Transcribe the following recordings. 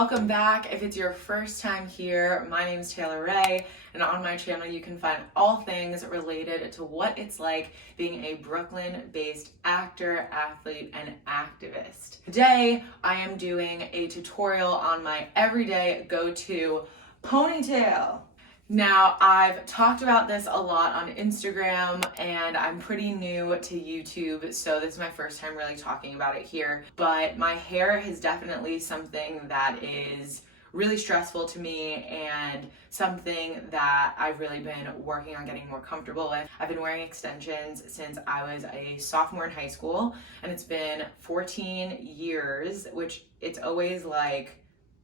Welcome back. If it's your first time here, my name is Taylor Ray, and on my channel you can find all things related to what it's like being a Brooklyn-based actor, athlete, and activist. Today, I am doing a tutorial on my everyday go-to ponytail. Now, I've talked about this a lot on Instagram, and I'm pretty new to YouTube, so this is my first time really talking about it here. But my hair is definitely something that is really stressful to me and something that I've really been working on getting more comfortable with. I've been wearing extensions since I was a sophomore in high school, and it's been 14 years, which it's always like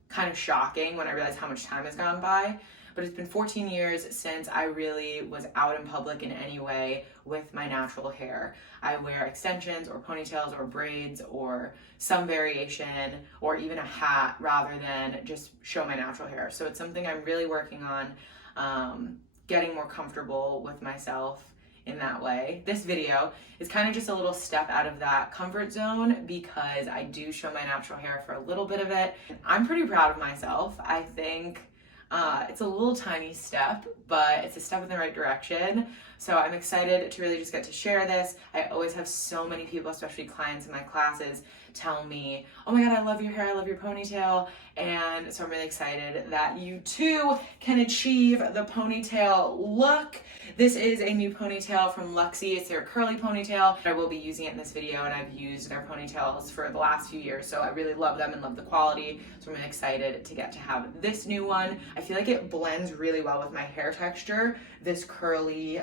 kind of shocking when I realize how much time has gone by. But it's been 14 years since I really was out in public in any way with my natural hair. I wear extensions or ponytails or braids or some variation or even a hat rather than just show my natural hair. So it's something I'm really working on, getting more comfortable with myself in that way. This video is kind of just a little step out of that comfort zone because I do show my natural hair for a little bit of it. I'm pretty proud of myself. I think it's a little tiny step, but it's a step in the right direction. So I'm excited to really just get to share this. I always have so many people, especially clients in my classes, tell me, oh my God, I love your hair, I love your ponytail. And so I'm really excited that you too can achieve the ponytail look. This is a new ponytail from Luxy. It's their curly ponytail. I will be using it in this video, and I've used their ponytails for the last few years, so I really love them and love the quality. So I'm really excited to get to have this new one. I feel like it blends really well with my hair texture, this curly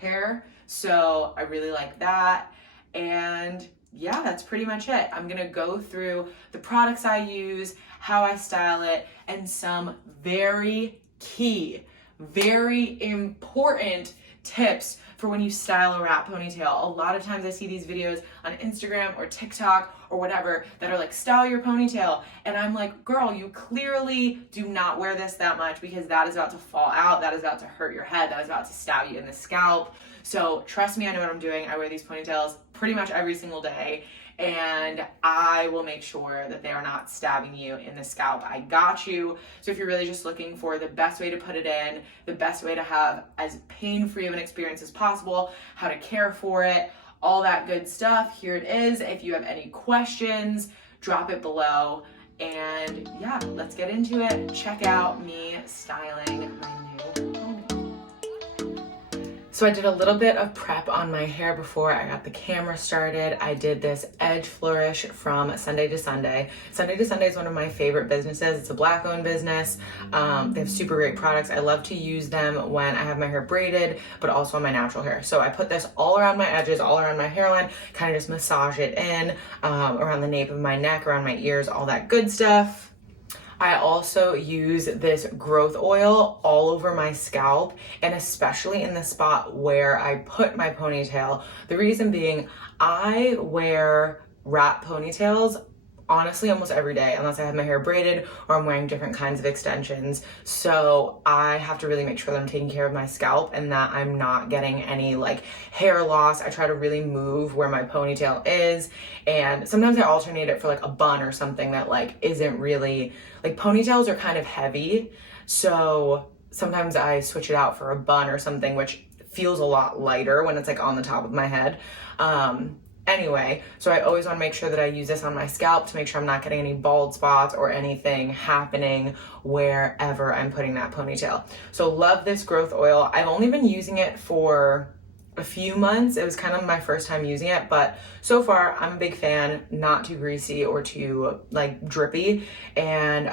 hair. So I really like that. And yeah, that's pretty much it. I'm gonna go through the products I use, how I style it, and some very key, very important tips for when you style a wrap ponytail. A lot of times I see these videos on Instagram or TikTok or whatever that are like, style your ponytail. And I'm like, girl, you clearly do not wear this that much because that is about to fall out. That is about to hurt your head. That is about to stab you in the scalp. So trust me, I know what I'm doing. I wear these ponytails pretty much every single day, and I will make sure that they are not stabbing you in the scalp. I got you. So if you're really just looking for the best way to put it in, the best way to have as pain-free of an experience as possible, how to care for it, all that good stuff, here it is. If you have any questions, drop it below. And yeah, let's get into it. Check out me styling my new pony. So I did a little bit of prep on my hair before I got the camera started. I did this edge flourish from Sunday to Sunday. Sunday to Sunday is one of my favorite businesses. It's a Black-owned business. They have super great products. I love to use them when I have my hair braided, but also on my natural hair. So I put this all around my edges, all around my hairline, kind of just massage it in, around the nape of my neck, around my ears, all that good stuff. I also use this growth oil all over my scalp, and especially in the spot where I put my ponytail. The reason being, I wear wrap ponytails honestly almost every day unless I have my hair braided or I'm wearing different kinds of extensions. So I have to really make sure that I'm taking care of my scalp and that I'm not getting any like hair loss. I try to really move where my ponytail is, and sometimes I alternate it for like a bun or something that like isn't really, like ponytails are kind of heavy, so sometimes I switch it out for a bun or something, which feels a lot lighter when it's like on the top of my head. Anyway, so I always want to make sure that I use this on my scalp to make sure I'm not getting any bald spots or anything happening wherever I'm putting that ponytail. So love this growth oil. I've only been using it for a few months. It was kind of my first time using it, but so far I'm a big fan, not too greasy or too like drippy. And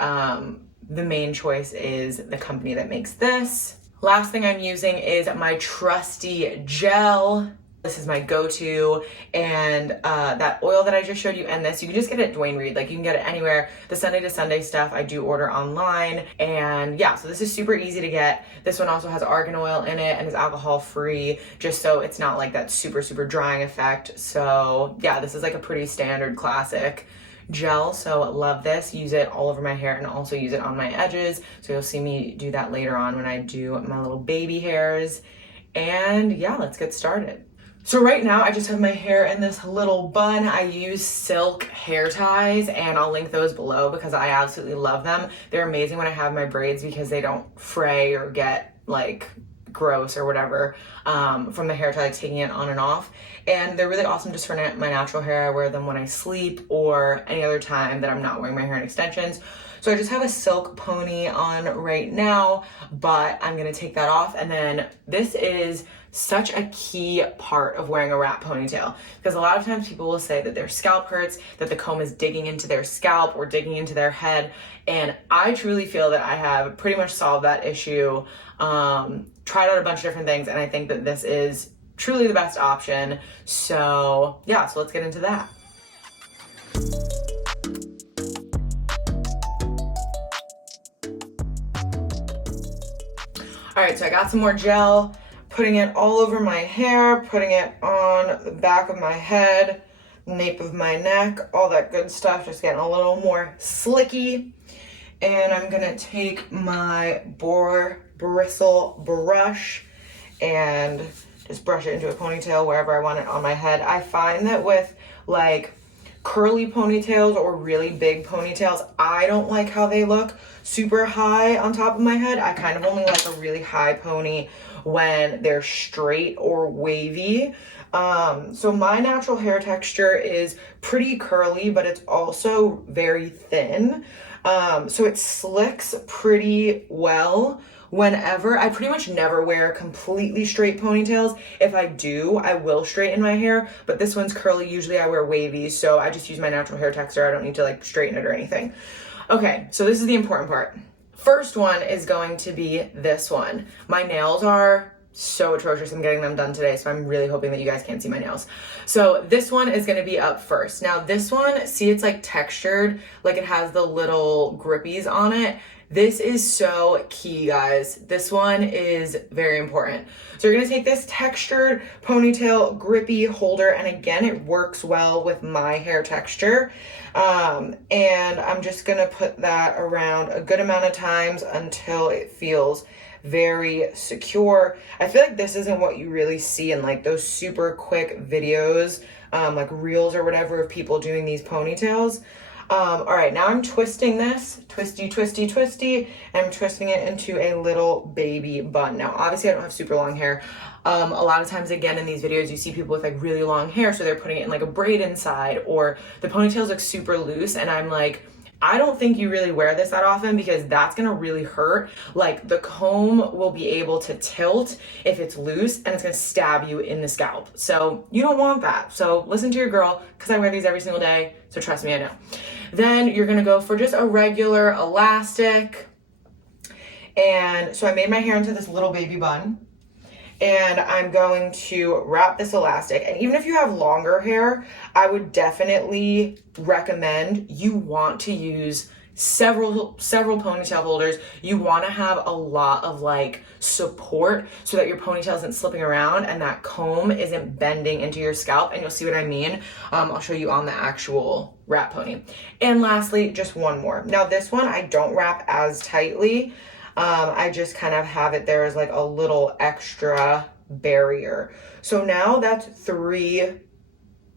the main choice is the company that makes this. Last thing I'm using is my trusty gel. This is my go-to, and that oil that I just showed you and this, you can just get it at Dwayne Reed. Like you can get it anywhere. The Sunday to Sunday stuff I do order online, and yeah, so this is super easy to get. This one also has argan oil in it and is alcohol free, just so it's not like that super drying effect. So yeah, this is like a pretty standard classic gel, so love this. Use it all over my hair and also use it on my edges. So you'll see me do that later on when I do my little baby hairs. And yeah, let's get started. So right now I just have my hair in this little bun. I use silk hair ties and I'll link those below because I absolutely love them. They're amazing when I have my braids because they don't fray or get like gross or whatever from the hair tie, like taking it on and off. And they're really awesome just for my natural hair. I wear them when I sleep or any other time that I'm not wearing my hair in extensions. So I just have a silk pony on right now, but I'm gonna take that off. And then this is such a key part of wearing a wrap ponytail because a lot of times people will say that their scalp hurts, that the comb is digging into their scalp or digging into their head. And I truly feel that I have pretty much solved that issue. Tried out a bunch of different things, and I think that this is truly the best option. So yeah, so let's get into that. All right, so I got some more gel, putting it all over my hair, putting it on the back of my head, nape of my neck, all that good stuff, just getting a little more slicky. And I'm gonna take my boar bristle brush and just brush it into a ponytail wherever I want it on my head. I find that with like curly ponytails or really big ponytails, I don't like how they look super high on top of my head. I kind of only like a really high pony when they're straight or wavy. So my natural hair texture is pretty curly, but it's also very thin. So it slicks pretty well. Whenever, I pretty much never wear completely straight ponytails. If I do, I will straighten my hair, but this one's curly. Usually I wear wavy, so I just use my natural hair texture. I don't need to like straighten it or anything. Okay, so this is the important part. First one is going to be this one. My nails are so atrocious. I'm getting them done today, so I'm really hoping that you guys can't see my nails. So this one is gonna be up first. Now this one, see, it's like textured, like it has the little grippies on it. This is so key, guys. This one is very important. So you're gonna take this textured ponytail grippy holder, and again, it works well with my hair texture. And I'm just gonna put that around a good amount of times until it feels very secure. I feel like this isn't what you really see in like those super quick videos, like reels or whatever of people doing these ponytails. All right, now I'm twisting this, twisty, twisty, twisty, and I'm twisting it into a little baby bun. Now, obviously I don't have super long hair. A lot of times, again, in these videos, you see people with like really long hair, so they're putting it in like a braid inside, or the ponytails look super loose, and I'm like, I don't think you really wear this that often because that's gonna really hurt. Like the comb will be able to tilt if it's loose and it's gonna stab you in the scalp. So you don't want that. So listen to your girl, because I wear these every single day, so trust me, I know. Then you're gonna go for just a regular elastic. And so I made my hair into this little baby bun. And I'm going to wrap this elastic. And even if you have longer hair, I would definitely recommend you want to use several ponytail holders. You want to have a lot of like support so that your ponytail isn't slipping around and that comb isn't bending into your scalp. And you'll see what I mean. I'll show you on the actual wrap pony. And lastly, just one more. Now this one, I don't wrap as tightly. I just kind of have it there as like a little extra barrier. So now that's 3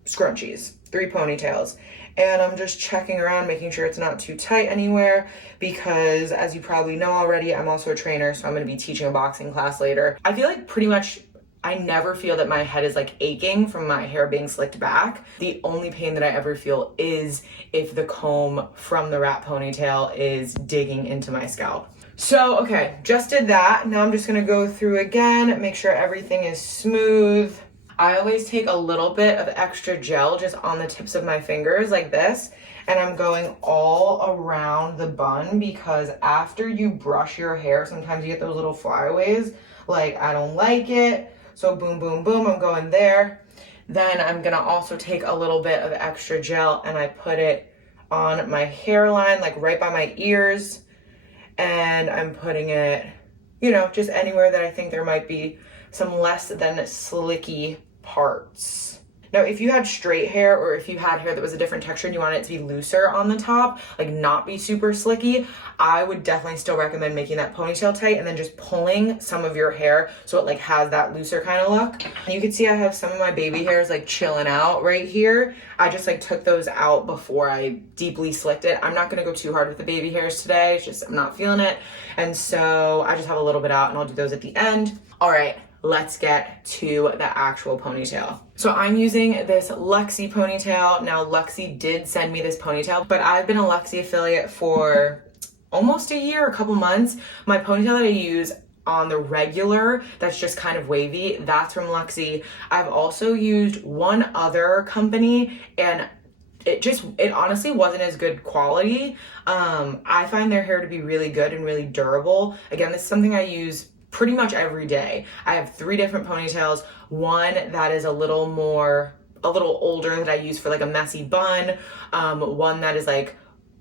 scrunchies, 3 ponytails. And I'm just checking around, making sure it's not too tight anywhere because as you probably know already, I'm also a trainer, so I'm gonna be teaching a boxing class later. I feel like pretty much I never feel that my head is like aching from my hair being slicked back. The only pain that I ever feel is if the comb from the wrap ponytail is digging into my scalp. So, okay, just did that. Now I'm just gonna go through again, make sure everything is smooth. I always take a little bit of extra gel just on the tips of my fingers like this, and I'm going all around the bun because after you brush your hair, sometimes you get those little flyaways. Like, I don't like it. So boom, boom, boom, I'm going there. Then I'm gonna also take a little bit of extra gel and I put it on my hairline, like right by my ears. And I'm putting it, you know, just anywhere that I think there might be some less than slicky parts. Now, if you had straight hair or if you had hair that was a different texture and you wanted it to be looser on the top, like not be super slicky, I would definitely still recommend making that ponytail tight and then just pulling some of your hair so it like has that looser kind of look. And you can see I have some of my baby hairs like chilling out right here. I just like took those out before I deeply slicked it. I'm not gonna go too hard with the baby hairs today. It's just, I'm not feeling it. And so I just have a little bit out and I'll do those at the end. All right, let's get to the actual ponytail. So I'm using this Luxy ponytail. Now Luxy did send me this ponytail, but I've been a Luxy affiliate for almost a year, a couple months. My ponytail that I use on the regular, that's just kind of wavy, that's from Luxy. I've also used one other company and it honestly wasn't as good quality. I find their hair to be really good and really durable. Again, this is something I use pretty much every day. I have 3 different ponytails. One that is a little older that I use for like a messy bun. One that is like,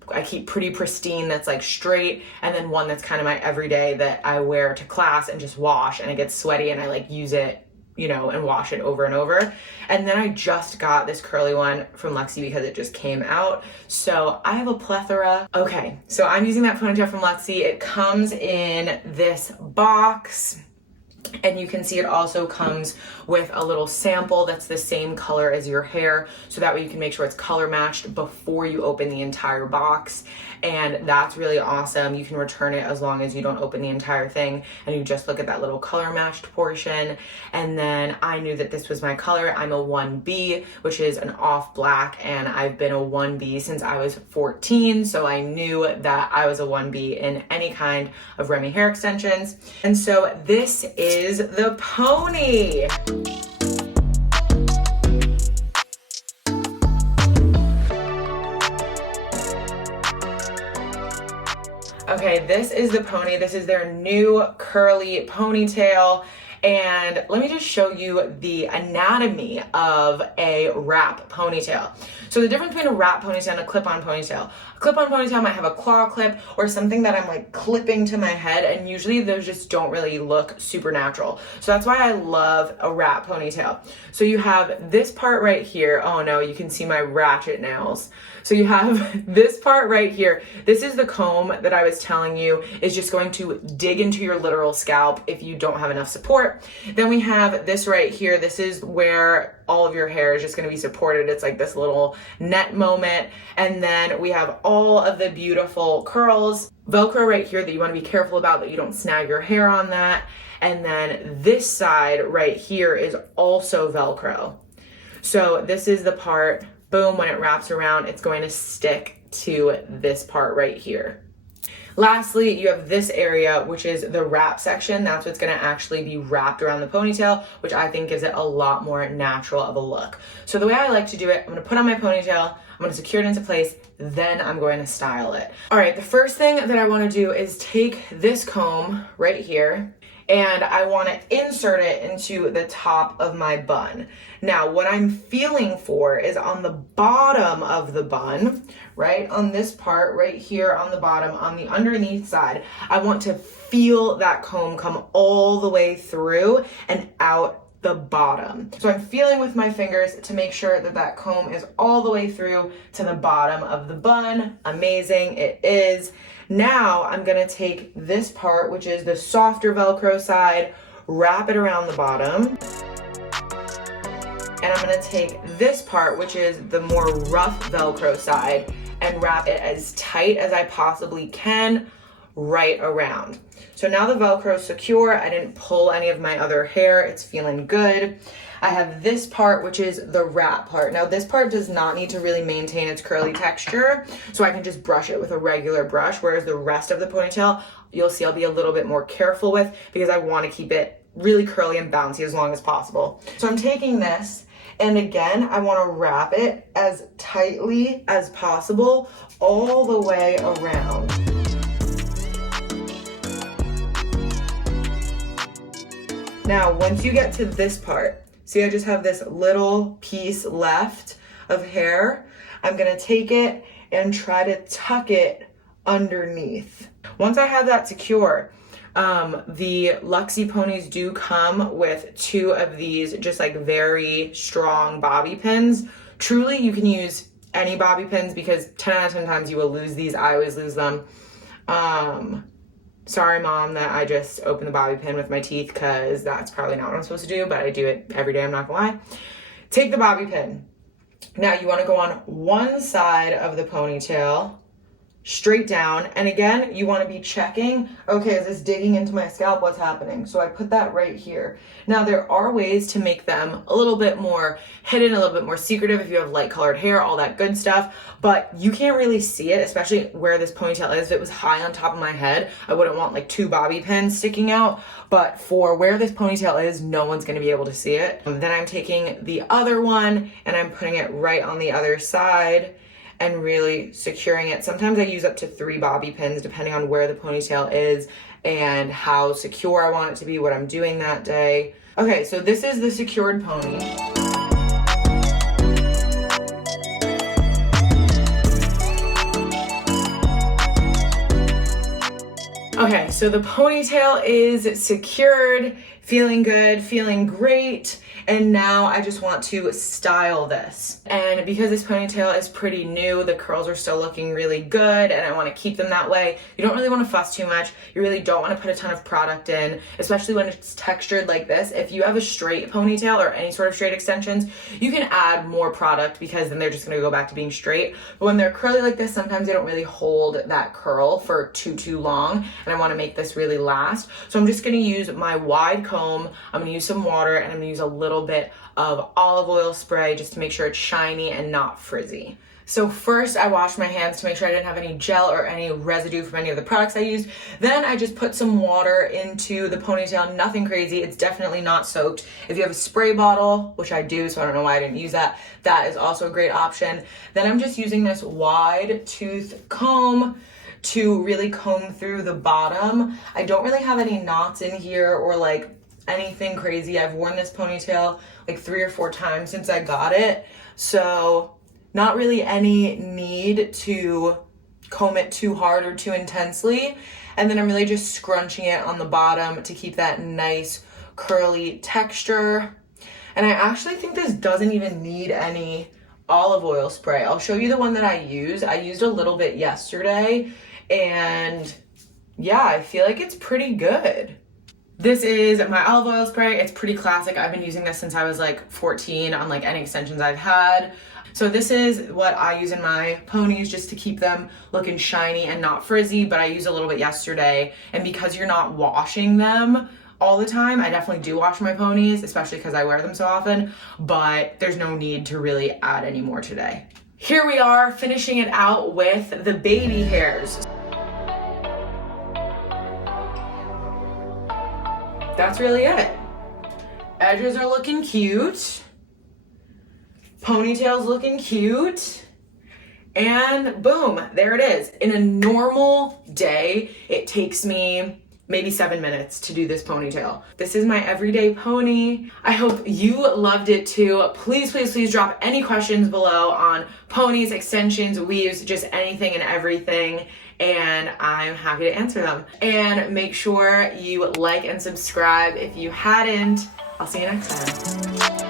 I keep pretty pristine, that's like straight. And then one that's kind of my everyday that I wear to class and just wash and it gets sweaty and I like use it, you know, and wash it over and over. And then I just got this curly one from Luxy because it just came out. So I have a plethora. Okay, so I'm using that ponytail from Luxy. It comes in this box. And you can see it also comes with a little sample that's the same color as your hair. So that way you can make sure it's color matched before you open the entire box. And that's really awesome. You can return it as long as you don't open the entire thing and you just look at that little color matched portion. And then I knew that this was my color. I'm a 1B, which is an off black, and I've been a 1B since I was 14. So I knew that I was a 1B in any kind of Remy hair extensions. And so this is the pony. Okay, this is the pony. This is their new curly ponytail. And let me just show you the anatomy of a wrap ponytail. So the difference between a wrap ponytail and a clip-on ponytail. A clip-on ponytail might have a claw clip or something that I'm like clipping to my head, and usually those just don't really look super natural. So that's why I love a wrap ponytail. So you have this part right here. Oh no, you can see my ratchet nails. So you have this part right here. This is the comb that I was telling you is just going to dig into your literal scalp if you don't have enough support. Then we have this right here. This is where all of your hair is just going to be supported. It's like this little net moment. And then we have all of the beautiful curls. Velcro right here that you want to be careful about that you don't snag your hair on that. And then this side right here is also Velcro. So this is the part, boom, when it wraps around, it's going to stick to this part right here. Lastly, you have this area, which is the wrap section. That's what's gonna actually be wrapped around the ponytail, which I think gives it a lot more natural of a look. So the way I like to do it, I'm gonna put on my ponytail, I'm gonna secure it into place, then I'm going to style it. All right, the first thing that I wanna do is take this comb right here, and I want to insert it into the top of my bun. Now, what I'm feeling for is on the bottom of the bun, right? On this part right here on the bottom, on the underneath side, I want to feel that comb come all the way through and out the bottom. So I'm feeling with my fingers to make sure that that comb is all the way through to the bottom of the bun. Amazing, it is. Now I'm gonna take this part, which is the softer Velcro side, wrap it around the bottom. And I'm gonna take this part, which is the more rough Velcro side, and wrap it as tight as I possibly can right around. So now the Velcro is secure. I didn't pull any of my other hair. It's feeling good. I have this part, which is the wrap part. Now this part does not need to really maintain its curly texture, so I can just brush it with a regular brush, whereas the rest of the ponytail, you'll see I'll be a little bit more careful with because I want to keep it really curly and bouncy as long as possible. So I'm taking this, and again, I want to wrap it as tightly as possible all the way around. Now, once you get to this part, see I just have this little piece left of hair. I'm gonna take it and try to tuck it underneath. Once I have that secure, The Luxy ponies do come with 2 of these just like very strong bobby pins. Truly, you can use any bobby pins because 10 out of 10 times you will lose these. I always lose them. Sorry, Mom, that I just opened the bobby pin with my teeth because that's probably not what I'm supposed to do, but I do it every day, I'm not gonna lie. Take the bobby pin. Now you want to go on one side of the ponytail, straight down, and again, you want to be checking, okay, is this digging into my scalp? What's happening? So I put that right here. Now there are ways to make them a little bit more hidden, a little bit more secretive if you have light colored hair, all that good stuff, but you can't really see it, especially where this ponytail is. If it was high on top of my head, I wouldn't want like 2 bobby pins sticking out, but for where this ponytail is, no one's going to be able to see it. Then I'm taking the other one and I'm putting it right on the other side and really securing it. Sometimes I use up to 3 bobby pins depending on where the ponytail is and how secure I want it to be, what I'm doing that day. Okay, so this is the secured pony. Okay, so the ponytail is secured, feeling good, feeling great. And now I just want to style this. And because this ponytail is pretty new, the curls are still looking really good and I want to keep them that way. You don't really want to fuss too much. You really don't want to put a ton of product in, especially when it's textured like this. If you have a straight ponytail or any sort of straight extensions, you can add more product because then they're just going to go back to being straight. But when they're curly like this, sometimes they don't really hold that curl for too long. And I want to make this really last. So I'm just going to use my wide comb. I'm going to use some water and I'm going to use a little bit of olive oil spray just to make sure it's shiny and not frizzy. So first I washed my hands to make sure I didn't have any gel or any residue from any of the products I used. Then I just put some water into the ponytail, nothing crazy. It's definitely not soaked. If you have a spray bottle, which I do, so I don't know why I didn't use that, that is also a great option. Then I'm just using this wide tooth comb to really comb through the bottom. I don't really have any knots in here or like anything crazy. I've worn this ponytail like 3 or 4 times since I got it. So not really any need to comb it too hard or too intensely. And then I'm really just scrunching it on the bottom to keep that nice curly texture. And I actually think this doesn't even need any olive oil spray. I'll show you the one that I use. I used a little bit yesterday and yeah, I feel like it's pretty good. This is my olive oil spray. It's pretty classic. I've been using this since I was like 14 on like any extensions I've had. So this is what I use in my ponies just to keep them looking shiny and not frizzy, but I used a little bit yesterday. And because you're not washing them all the time, I definitely do wash my ponies, especially because I wear them so often, but there's no need to really add any more today. Here we are finishing it out with the baby hairs. That's really it. Edges are looking cute. Ponytail's looking cute. And boom, there it is. In a normal day, it takes me maybe 7 minutes to do this ponytail. This is my everyday pony. I hope you loved it too. Please, please, please drop any questions below on ponies, extensions, weaves, just anything and everything. And I'm happy to answer them. And make sure you like and subscribe if you hadn't. I'll see you next time.